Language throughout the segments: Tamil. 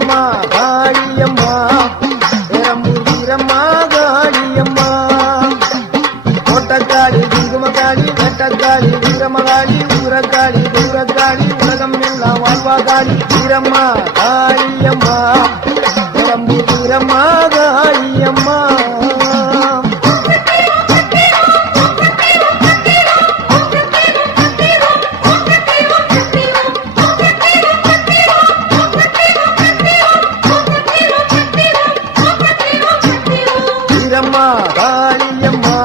வீரம்மா காளியம்மா பெரம்பூர் வீரம்மா காளியம்மா கோட்டக்காளி குங்குமக்காளி வெட்டக்காளி வீரமகாளி ஊரக்காளி தூரக்காளி உலகம் எல்லாம் வாழ்வாகாளி வீரம்மா காளியம்மா பெரம்பூர் வீரம்மா காளியம்மா வீரம்மா காளியம்மா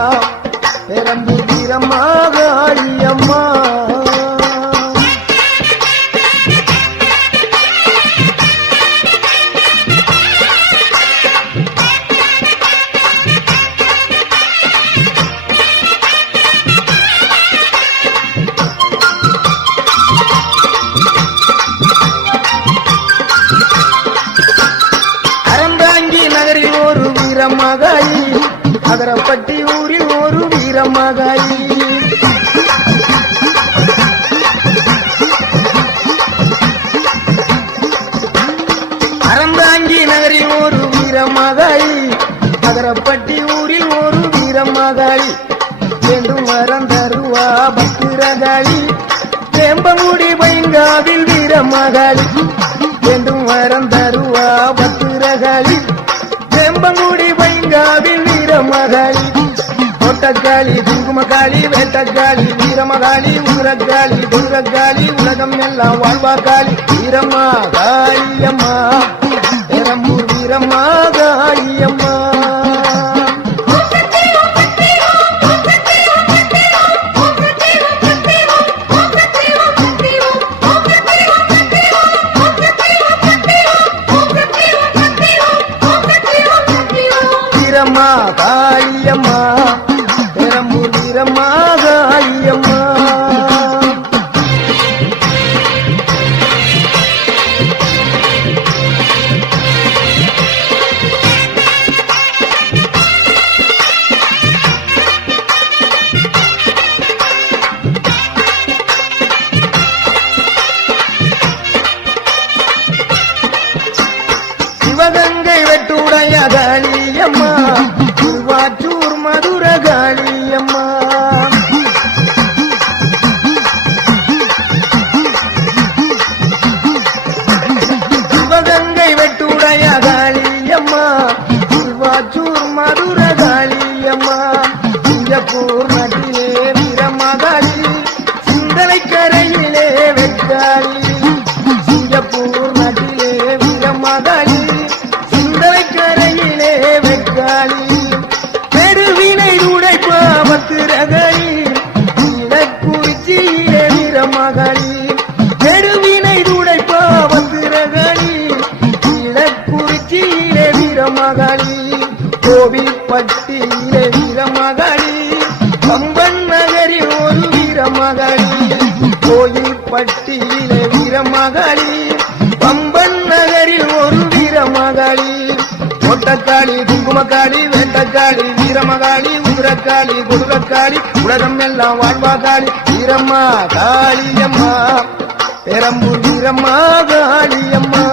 பெரம்பூர் வீரம்மா காளியம்மா அறந்தாங்கி நகரில் ஒரு வீரமகாளி அகரப்பட்டி ஊரில் ஒரு வீரமகாளி அறந்தாங்கி நகரில் ஒரு வீரமகாளி அகரப்பட்டி ஊரில் ஒரு வீரமகாளி வேண்டும் வரம் தருவா பத்திரகாளி வேம்பங்குடி பைங்காவில் வீரமகாளி வேண்டும் வரம் தருவா பத்திரகாளி வேம்பங்குடி பைங்காவில் வீரமகாளி கோட்டக்காளி குங்குமக்காளி வேட்டக்காளி வீரமகாளி ஊரக்காளி தூரக்காளி உலகம் எல்லாம் வாழ்வாக்காளி வீரம்மா காளியம்மா பெரம்பூர் வீரம்மா காளியம்மா வீரம்மா காளியம்மா பெரம்பூர் வீரம்மா காளியம்மா சிவகங்கை வெட்டுடைய காளியம்மா திருவாச்சூர் மதுர காளியம்மா சிவகங்கை வெட்டுடைய காளியம்மா திருவாச்சூர் மதுர காளியம்மா சிங்கப்பூர் நட்டிலே வீரமகாளி சிந்தனை கரையிலே வெட்டாளி சிங்கப்பூர் நட்டிலே வீரமகாளி சிந்தனை கரையிலே வெட்டாளி பெருவினை உடைப்பா பத்திரகாளி இலக்குறிச்சியிலே வீரமகாளி பெருவினை உடைப்பா பத்திரகாளி இலக்குறிச்சியிலே வீரமகாளி கோவில்பட்டியிலே வீரமகாளி கம்பன் நகரில் ஒரு வீரமகாளி கோயில்பட்டியிலே வீரமகாளி கம்பன் நகரில் ஒரு வீரமகாளி கோட்டக்காளி குங்குமக்காளி வேட்டக்காளி வீரமகாளி ஊரக்காளி கொடுக்காளி உலகம் எல்லாம் வாழ்வாகாளி வீரம்மா காளியம்மா பெரம்பூர் வீரம்மா காளியம்மா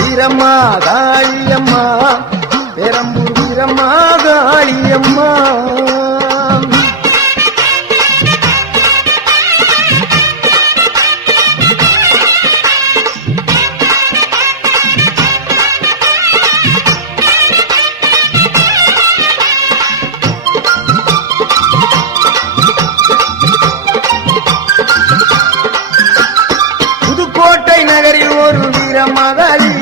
வீரம்மா காளியம்மா பெரம்பூர் வீரம்மா காளியம்மா புதுக்கோட்டை நகரில் ஒரு வீரமகாளி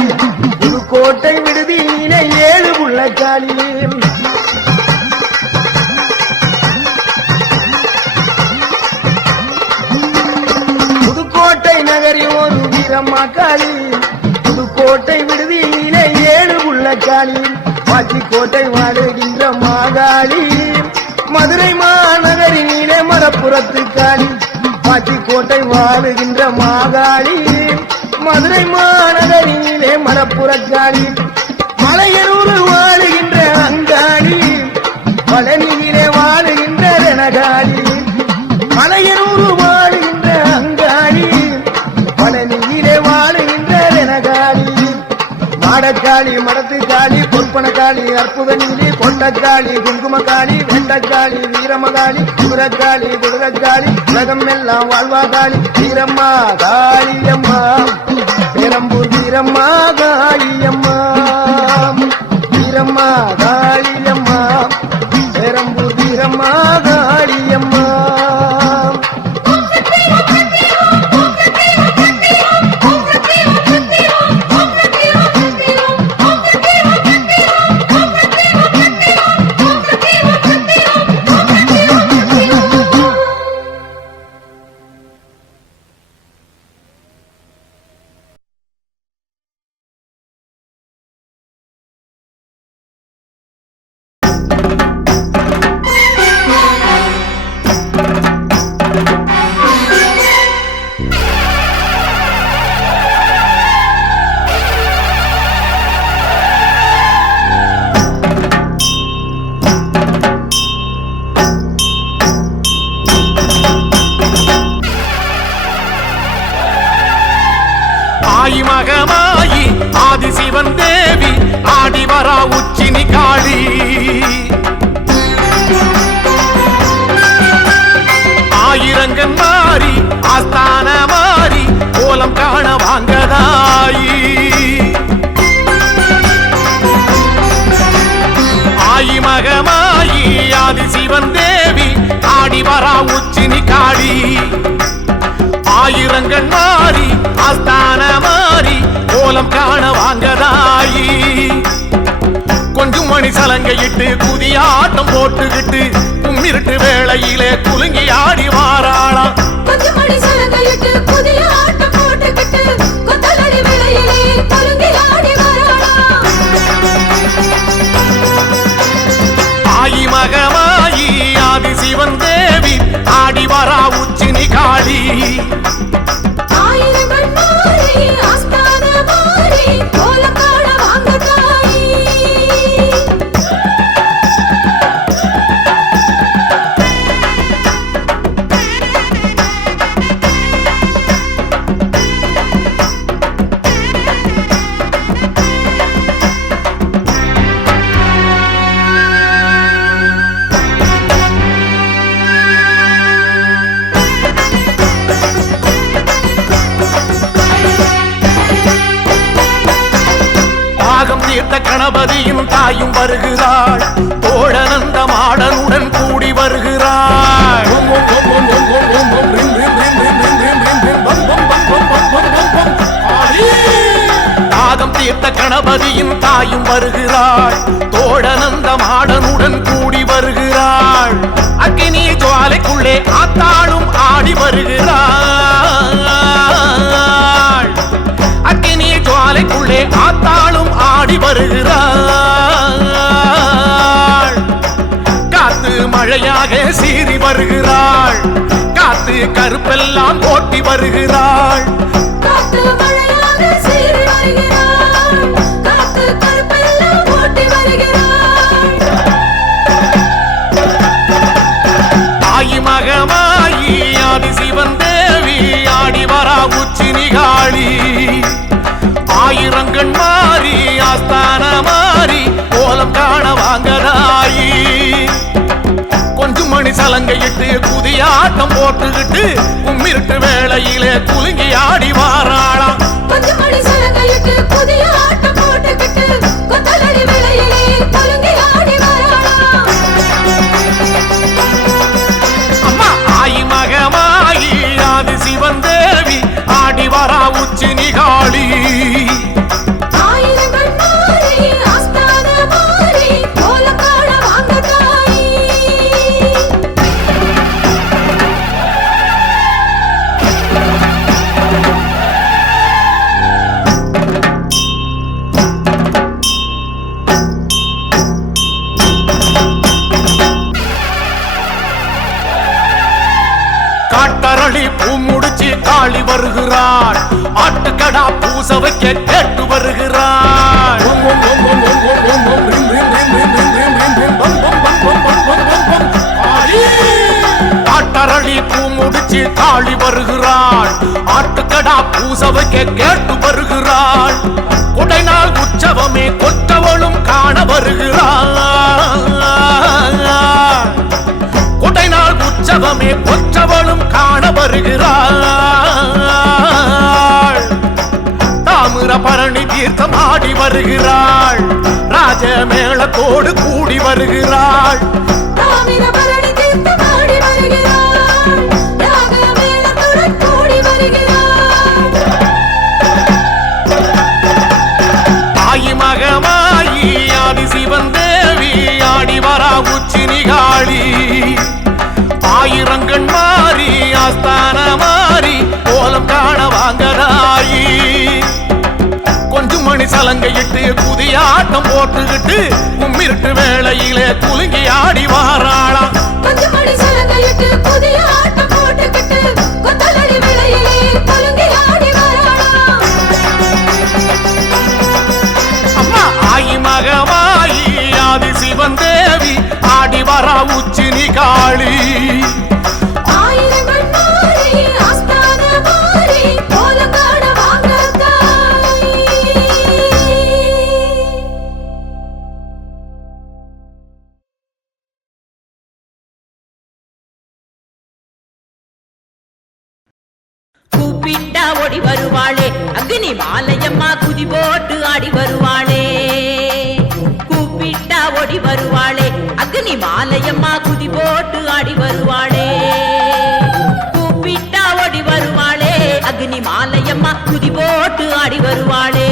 புதுக்கோட்டை விடுதியிலே 7 புள்ளக்காளி புதுக்கோட்டை நகரில் ஒரு வீரமகாளி புதுக்கோட்டை விடுதியிலே 7 புள்ளக்காளி பாச்சிக்கோட்டை வாழுகின்ற மாகாளி மதுரை மாநகரினிலே மரப்புறத்து காளி பாச்சிக்கோட்டை வாழுகின்ற மாகாளி மதுரை மாநகரிலே மலப்புறக்காளி மலையனூர் வாழுகின்ற அங்காளி பழனியிலே வாழுகின்ற ரணகாளி மலையனூர் வாழுகின்ற அங்காளி பழனியிலே வாழுகின்ற ரணகாளி மாடக்காளி மடத்துக்காளி பொற்பனக்காளி அற்புத நீலி கொண்டக்காளி குங்குமக்காளி வெண்டக்காளி வீரமகாளி குதிரக்காளி குதிரக்காளி உலகம் எல்லாம் வாழ்வாகாளி வீரம்மா காளியம்மா பெரம்பூர் வீரம்மா காளியம்மா வீரம்மா காளியம்மா பெரம்பூர் வீரம்மா காளியம்மா மகமாயி ஆதிசிவன் தேவி ஆடிவரா உச்சினி காளி ஆயிரங்கன் மாறி ஆஸ்தான மாறி கோலம் காண வாங்கதாயி ஆயி மகமாயி ஆதிசிவன் தேவி ஆடிவரா உச்சினி காளி ஆயிரங்கன் மாறி ஆஸ்தான மாறி கோலம் காண வாங்கதாயி கொஞ்சம் மணி சலங்கையிட்டு புதியாட்டம் போட்டுக்கிட்டு கும்மிருட்டு வேளையிலே குலுங்கி ஆடி வாராளாம் கொஞ்சம் மணி சலங்கையிட்டு புதியாட்டம் போட்டுக்கிட்டு கொத்தலடி வேளையிலே குலுங்கி ஆடி வாராளாம் ஆயி மகமாயி ஆதிசிவன் தேவி ஆடி வரா உச்சினி காளி ஆயிரங்கன் மாறி ஆஸ்தான மாறி கோலம் காண வாங்கதாயி தீர்த்த கணபதியும் தாயும் வருகிறாள் தோழனந்த மாடனுடன் கூடி வருகிறாள் தாகம் தீர்த்த கணபதியும் தாயும் வருகிறாள் தோழனந்த மாடனுடன் கூடி வருகிறாள் அக்கினி ஜுவாலைக்குள்ளே ஆத்தாளும் ஆடி வருகிறாள் அக்கினி ஜுவாலைக்குள்ளே ஆத்தாளும் ஆடி வருகிறாள் காத்து மழையாக சீறி வருகிறாள் காத்து கருப்பெல்லாம் ஓட்டி வருகிறாள் காத்து மழையாக சீறி வருகிறாள் காத்து கருப்பெல்லாம் ஓட்டி வருகிறாள் ஆயி மகமாயி ஆதிசிவன் தேவி ஆடி வரா உச்சினி காளி ஆயிரங்கண் மாறி ஆஸ்தான மாறி கோலம் காண வாங்கதாயி கொஞ்சம் மணி சலங்கையிட்டு புதியாட்டம் போட்டுக்கிட்டு கும்மிருட்டு வேளையிலே குலுங்கி ஆடி வாராளாம் கொஞ்சம் மணி சலங்கையிட்டு புதியாட்டம் போட்டுக்கிட்டு கொத்தலடி வேளையிலே குலுங்கி ஆடி வாராளாம் அம்மா ஆயி மகமாயி ஆதிசிவன் தேவி ஆடி வரா உச்சினி காளி ஆயிரங்கண் மாறி ஆஸ்தான மாறி கோலம் காண வாங்கதாயி காட்டரளி பூ முடிச்சு காளி வருகிறாள் ஆட்டுக்கடா பூச வைக்க கேட்டு வருகிறாள் ஆட்டரளி பூ முடிச்சு தாளி வருகிறாள் ஆட்டுக்கடா பூச வைக்க கேட்டு வருகிறாள் கொடைநாள் உற்சவமே கொற்றவளும் காண வருகிறாள் கொடைநாள் உற்சவமே கொற்றவளும் காண வருகிறாள் தாமிர பரணி தீர்த்தம் ஆடி வருகிறாள் ராஜ மேளத்தோடு கூடி வருகிறாள் தாமிரபரணி தீர்த்தமாடி வருகிறாள் ராக மேளத்துடன் கூடி வருகிறாள் ஆயி மகமாயி ஆதி சிவன் தேவி ஆடி வரா உச்சி நிகாளி ஆயிரங்கண் மாறி ஆஸ்தான மாறி கோலம் காண வாங்கதாயி கொஞ்சம் மணி சலங்கையிட்டு புதிய ஆட்டம் போட்டுக்கிட்டு கும்மிருட்டு வேளையிலே குலுங்கி ஆடி வாராளாம் கொஞ்சம் மணி சலங்கையிட்டு புதிய ஆட்டம் போட்டுக்கிட்டு கொத்தலடி விளையிலே குலுங்கி ஆடி வராளாம் அம்மா ஆயி மகமாயி ஆதி சிவன் தேவி ஆடி வரா உச்சி நிகாளி ஆயிரங்கள் மாறி ஆஸ்தான மாறி கோலம் காண வாங்க தாய் கூப்பிட்டா ஓடி வருவாளே அக்னி மாலையம்மா குதி போட்டு ஆடி வருவாளே கூப்பிட்டா ஓடி வருவாளே அக்னி மாலையம்மா குதி போட்டு ஆடி வருவாளே கூப்பிட்டா ஓடி வருவாளே அக்னி மாலையம்மா குதி போட்டு ஆடி வருவாளே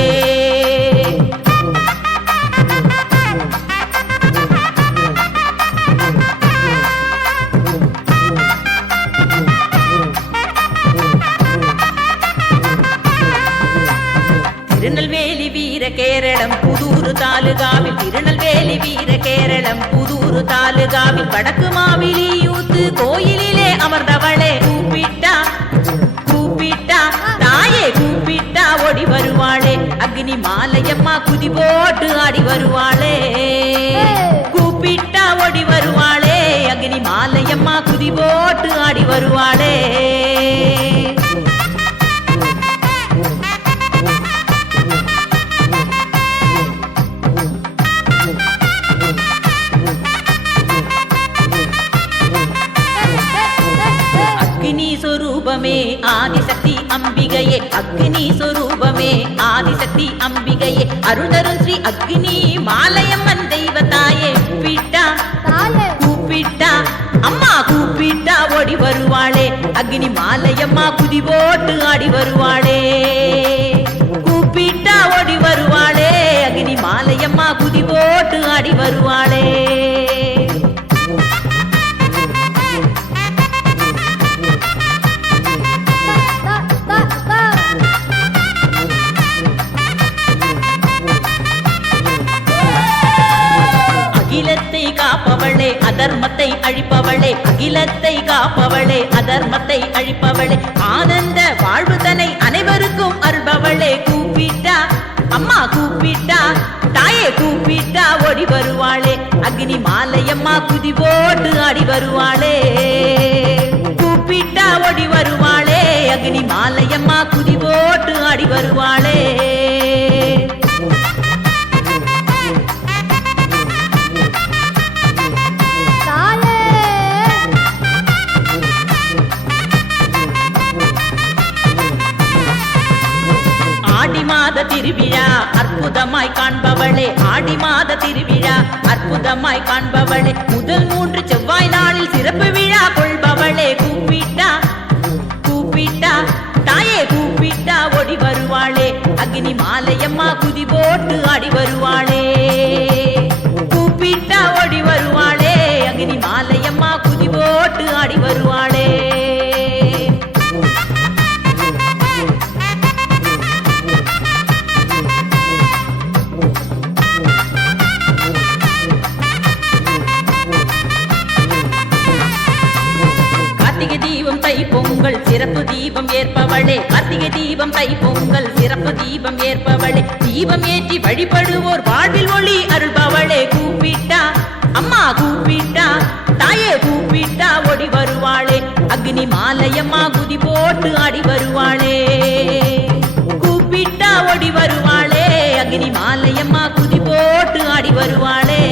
திருநெல்வேலி வீர கேரளம் புதூரு தாலுகாவில் திருநெல்வேலி வீர கேரளம் புதூரு தாலுகாவில் வடக்கு மாவிலி யூத்து கோயிலிலே அமர்ந்தவளே கூப்பிட்டா கூப்பிட்டா தாயே கூப்பிட்டா ஓடி வருவாளே அக்னி மாலையம்மா குதி போட்டு ஆடி வருவாளே கூப்பிட்டா ஓடி வருவாளே அக்னி மாலையம்மா குதி போட்டு ஆடி வருவாளே அக்னி சொரூபமே ஆதிசக்தி அம்பிகையே அக்னி சொரூபமே ஆதிசக்தி அம்பிகையே அருள்தரும் ஸ்ரீ அக்னி மாலையம்மன் தெய்வ தாயே கூப்பிட்டா கூப்பிட்டா அம்மா கூப்பிட்டா ஓடி வருவாளே அக்னி மாலையம்மா குதி போட்டு ஆடி வருவாளே கூப்பிட்டா ஓடி வருவாளே அக்னி மாலையம்மா குதி போட்டு ஆடி வருவாளே அகிலத்தை காப்பவளே அதர்மத்தை அழிப்பவளே அகிலத்தை காப்பவளே அதர்மத்தை அழிப்பவளே ஆனந்த வாழ்வு தன்னை அனைவருக்கும் அருள்பவளே கூப்பிட்டா அம்மா கூப்பிட்டா தாயே கூப்பிட்டா ஓடி வருவாளே அக்னி மாலையம்மா குதி போட்டு ஆடி வருவாளே கூப்பிட்டா ஓடி வருவாளே அக்னி மாலையம்மா குதி போட்டு ஆடி வருவாளே ஆடி மாத திருவிழா அற்புதமாய் காண்பவளே ஆடி மாத திருவிழா அற்புதமாய் காண்பவளே முதல் 3 செவ்வாய் நாளில் சிறப்பு விழா கொள்பவளே கூப்பிட்டா கூப்பிட்டா தாயே கூப்பிட்டா ஓடி வருவாளே அக்னி மாலையம்மா குதி போட்டு ஆடி வருவாளே கூப்பிட்டா ஓடி வருவாளே அக்னி மாலையம்மா குதி போட்டு ஆடி வருவாளே கார்த்திகை தீபம் தை பொங்கல் சிறப்பு தீபம் ஏற்பவளே கார்த்திகை தீபம் தை பொங்கல் சிறப்பு தீபம் ஏற்பவளே தீபம் ஏற்றி வழிபடுவோர் வாழ்வில் ஒளி அருள்பவளே கூப்பிட்டா அம்மா கூப்பிட்டா தாயே கூப்பிட்டா ஓடி வருவாளே அக்னி மாலையம்மா குதி போட்டு ஆடி வருவாளே கூப்பிட்டா ஓடி வருவாளே அக்னி மாலையம்மா குதி போட்டு ஆடி வருவாளே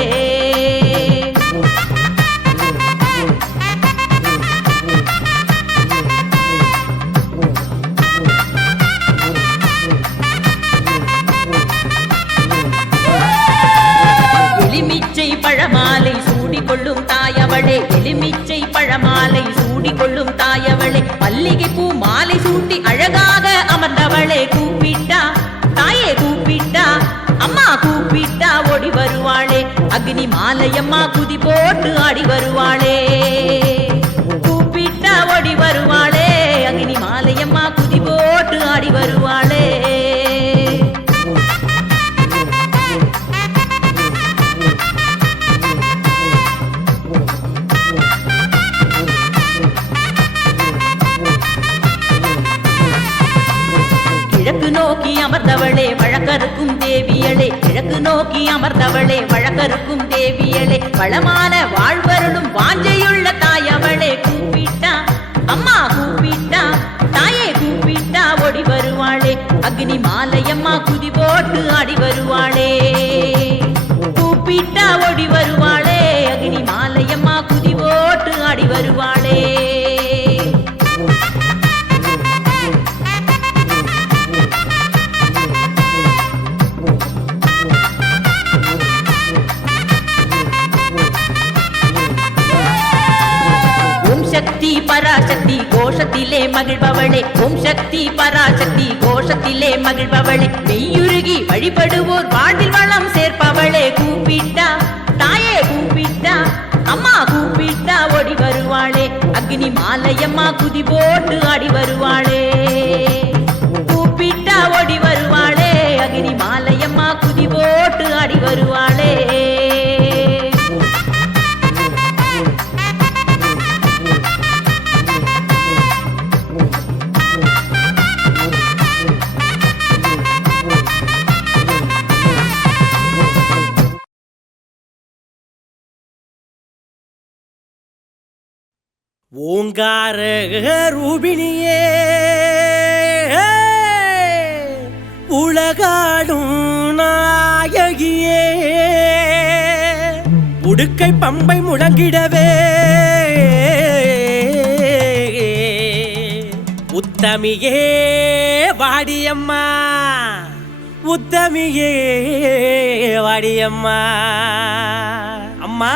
எலுமிச்சை பழமாலை சூடிக்கொள்ளும் தாயவளே எலுமிச்சை பழமாலை சூடிக்கொள்ளும் தாயவளே மல்லிகை பூ மாலை சூட்டி அழகாக அமர்ந்தவளே கூப்பிட்டா தாயே கூப்பிட்டா அம்மா கூப்பிட்டா ஓடி வருவாளே அக்னி மாலையம்மா குதி போட்டு ஆடி வருவாளே கூப்பிட்டா ஓடி வருவாளே அக்னி மாலையம்மா குதி போட்டு ஆடி வருவாளே கிழக்கு நோக்கி அமர்ந்தவளே வழக்கருக்கும் தேவியளே கிழக்கு நோக்கி அமர்ந்தவளே வழக்கருக்கும் தேவியளே வளமான வாழ்வருளும் வாஞ்சையுள்ள தாயவளே கூப்பிட்டா அம்மா கூப்பிட்டா தாயே கூப்பிட்டா ஓடி வருவாளே அக்னி மாலையம்மா குதி போட்டு ஆடி வருவாளே கூப்பிட்டா ஓடி வருவாளே அக்னி மாலையம்மா குதி போட்டு ஆடி வருவாளே சக்தி பராசக்தி கோஷத்திலே மகிழ்பவளே ஓம் சக்தி பராசக்தி கோஷத்திலே மகிழ்பவளே மெய்யுருகி வழிபடுவோர் வாழ்வில் வளம் சேர்ப்பவளே கூப்பிட்டா தாயே கூப்பிட்டா அம்மா கூப்பிட்டா ஓடி வருவாளே அக்னி மாலையம்மா குதி போட்டு ஆடி வருவாளே கூப்பிட்டா ஓடி வருவாளே அக்னி மாலையம்மா குதி போட்டு ஆடி வருவாளே ஓங்கார ரூபிணியே உலகாடும் நாயகியே உடுக்கை பம்பை முழங்கிடவே உத்தமியே வாடியம்மா உத்தமியே வாடியம்மா அம்மா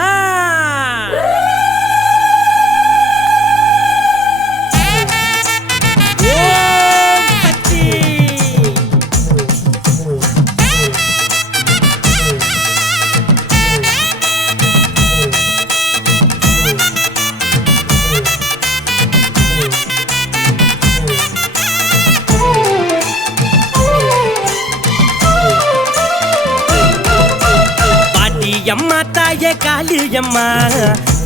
அம்மா தாயே காளியம்மா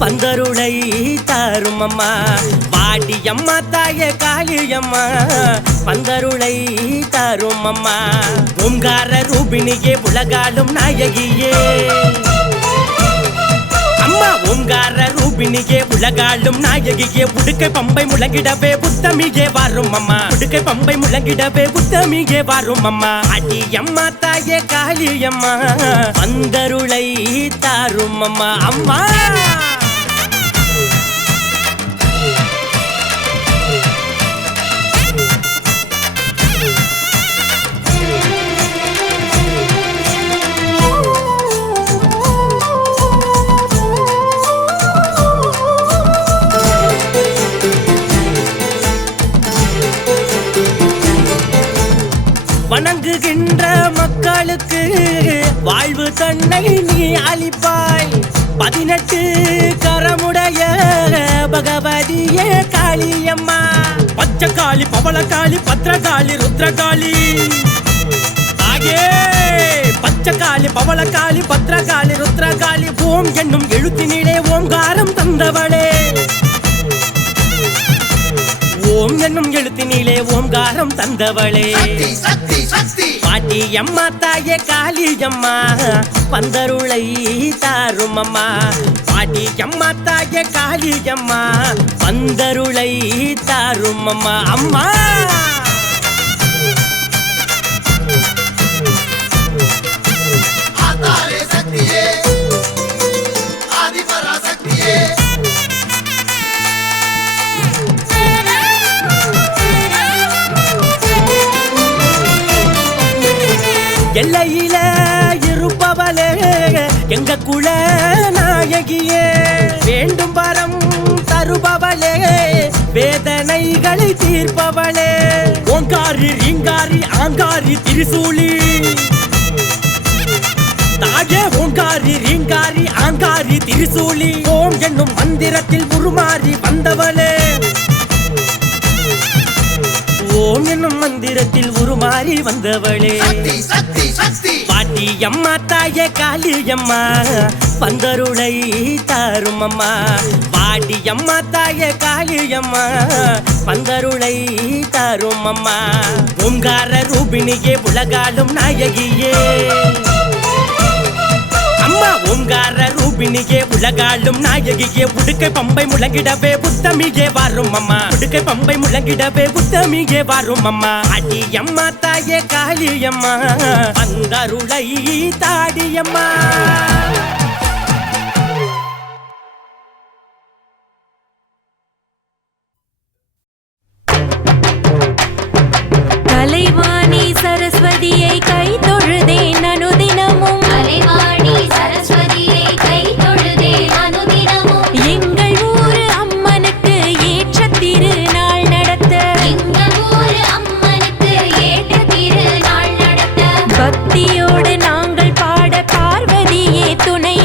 பந்தருளை தாரும் அம்மா வாடி அம்மா தாயே காளியம்மா பந்தருளை தாரும் அம்மா ஓங்கார ரூபிணியே உலகாலும் நாயகியே அம்மா ஓங்கார ரூபிணியே உலகாலும் நாயகியே உடுக்கை பம்பை முழங்கிடவே புத்தமியே வாரும் அம்மா உடுக்கை பம்பை முழங்கிடவே புத்தமியே வாரும் அம்மா அடி அம்மா தாயே காளியம்மா பந்தருளை தாரும் அம்மா அம்மா வணங்குகின்ற மக்களுக்கு வாழ்வு தன்னை நீ அளிப்பாய் 18 கரமுடைய பகவதியே காளியம்மா பச்சைக்காளி பவளக்காளி பத்ரகாளி ருத்ரகாளி ஆகே பச்சைக்காளி பவளக்காளி பத்ரகாளி ருத்ரகாளி ஓம் என்னும் எழுத்தினிலே ஓங்காரம் தந்தவளே ஓம் என்னும் எழுத்தினிலே வந்தவளே ஓங்காரம் தந்தவளே பாட்டி அம்மா தாயே காளியம்மா பந்தருளை தாரும் அம்மா பாட்டி அம்மா தாயே காளியம்மா பந்தருளை தாரும் அம்மா அம்மா எல்லையில இருப்பவளே எங்க குல நாயகியே வேண்டும் வரம் தருபவளே வேதனைகளை தீர்ப்பவளே ஓங்காரி ரீங்காரி ஆங்காரி திரிசூலி தாயே ஓங்காரி ரீங்காரி ஆங்காரி திரிசூலி ஓம் என்னும் மந்திரத்தில் உருமாறி வந்தவளே ஓம் என்னும் மந்திரத்தில் உருமாறி வந்தவளே பாட்டி அம்மா தாயே காளியம்மா பந்தருளை தாரும் அம்மா பாட்டி அம்மா தாயே காளியம்மா பந்தருளை தாரும் அம்மா ஓங்கார ரூபிணியே உலகாளும் நாயகியே அம்மா ஓங்கார ரூபிணியே உலகாளும் நாயகியே உடுக்கை பம்பை முழங்கிடவே புத்தமியே வாரும் அம்மா உடுக்கை பம்பை முழங்கிடவே புத்தமியே வாரும் அம்மா அடி அம்மா தாயே காளியம்மா பந்தருளை தாடியம்மா கலைவாணி சரஸ்வதியை கை தொழுதேன் அனுதினமும் கலைவாணி சரஸ்வதியை கை தொழுதேன் அனுதினமும் எங்கள் ஊரு அம்மனுக்கு ஏற்ற திருநாள் நடத்த எங்கள் ஊரு அம்மனுக்கு ஏற்ற திருநாள் நடத்த பக்தியோடு நாங்கள் பாட பார்வதியே துணை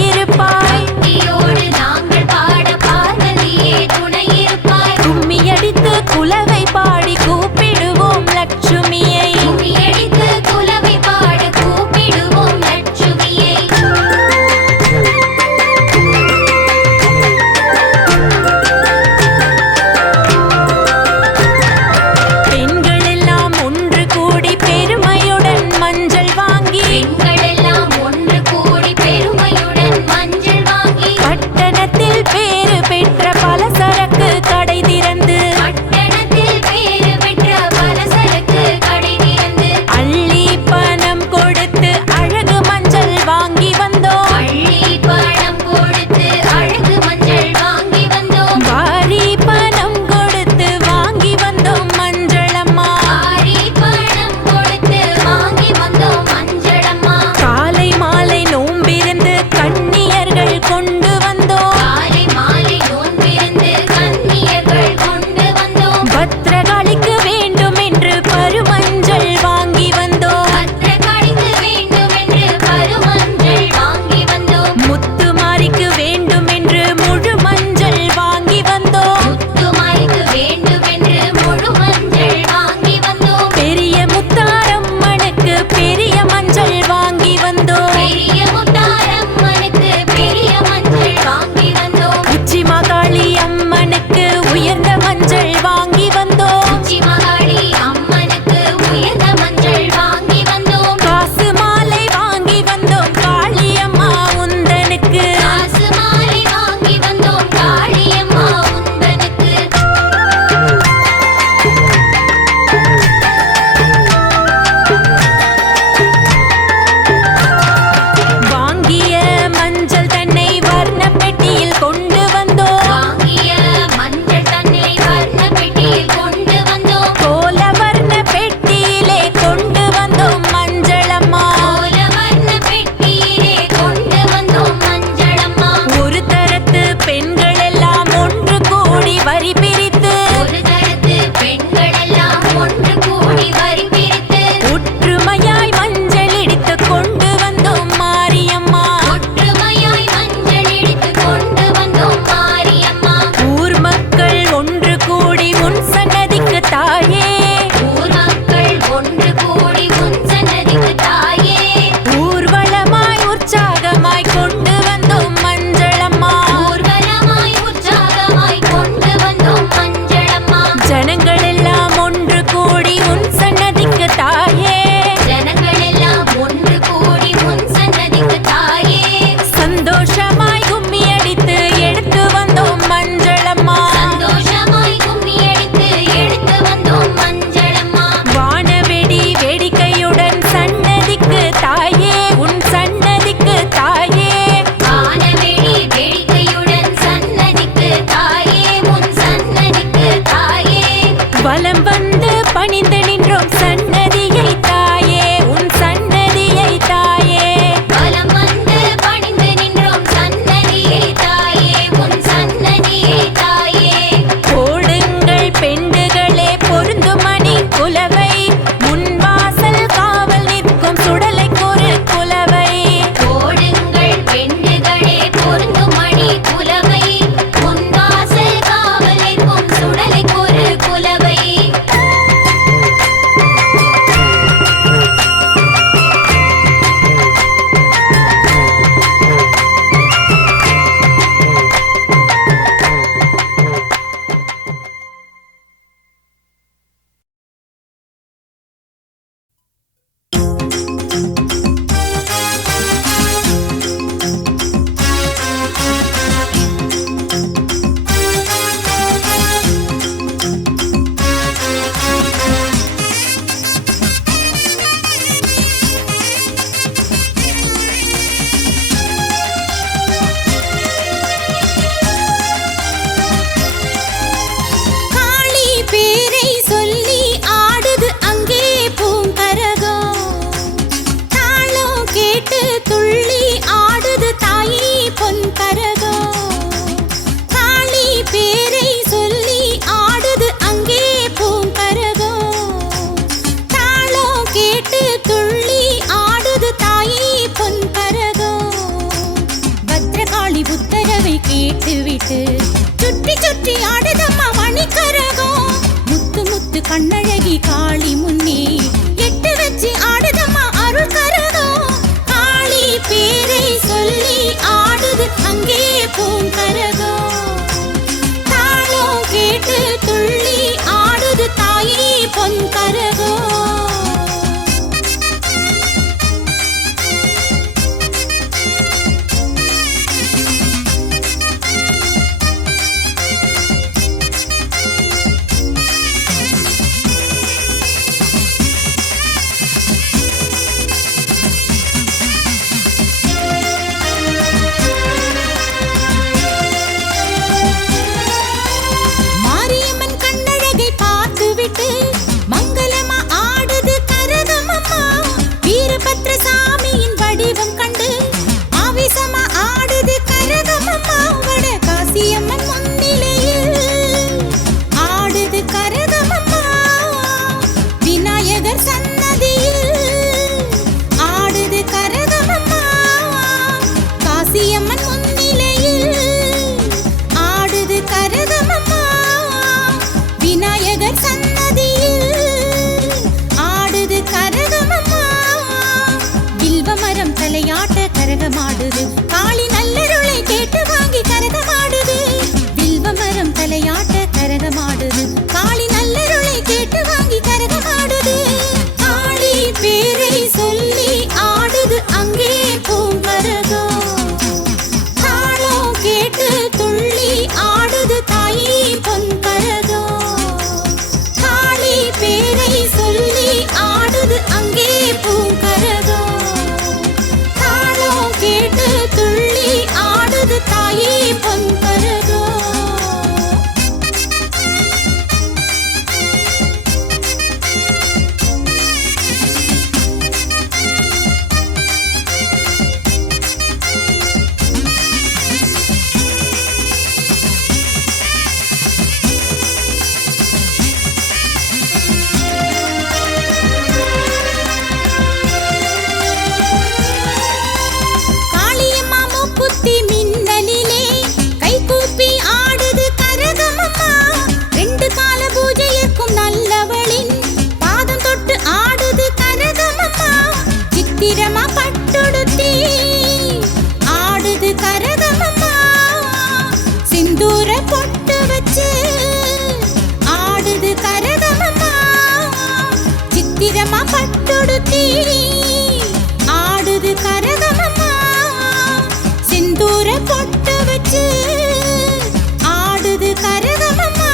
விட்டு சுற்றி சுற்றி ஆடுதம்மா மணிக்கரகம் முத்து முத்து கண்ணழகி காளி முன்னே எட்டு வச்சு ஆடுதம்மா அருள் கரகம் காளி பேரை சொல்லி ஆடுது அங்கே பூங்கரகம் தாளம் கேட்டு துள்ளி ஆடுது தாயே பொன்கரகம் கரகமாடுது காளி நல்லருளை கேட்டு வாங்கி கரகமாடுது வில்வமரம் தலையாட்ட கரகமாடுது காளி நல்லருளை கேட்டு வாங்கி கரகமாடுது காளி பேரை சொல்லி ஆடுது அங்கே பூங்கரகம் தாளம் கேட்டு துள்ளி ஆடுது தாயே பொன்கரகம் காளி பேரை சொல்லி ஆடுது அங்கே பூங்கரகம் கேட்டு துள்ளி ஆடுது தாயே பொன்கரகம் சித்திரமா பட்டுடுத்தி ஆடுது கரகமம்மா சிந்தூர பொட்டு வச்சு ஆடுது கரகமம்மா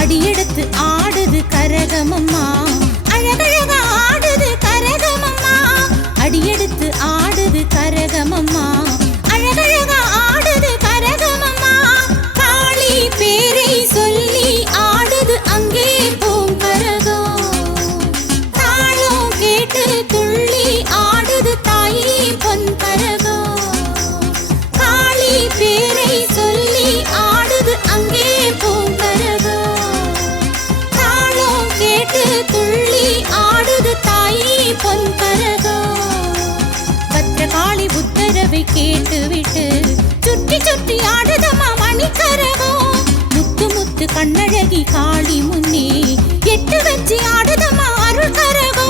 அடியெடுத்து ஆடுது கரகமம்மா அழகழகா ஆடுது கரகமம்மா அடியெடுத்து ஆடுது கரகமம்மா அழகழகா ஆடுது கரகமம்மா காளி பேரை சொல்லி ஆடுது அங்கே பூங்கரகம் தாளம் கேட்டு துள்ளி ஆடுது தாயே பொன்கரகம் காளி பேரை சொல்லி ஆடுது அங்கே பூங்கரகம் தாளம் கேட்டு துள்ளி ஆடுது தாயே பொன்கரகம் பத்ரகாளி உத்தரவை கேட்டுவிட்டு சுற்றி சுற்றி ஆடுதம்மா மணிக்கரகம் முத்து முத்து கண்ணழகி காளி முன்னே எட்டு வச்சு ஆடுதம்மா அருள் கரகம்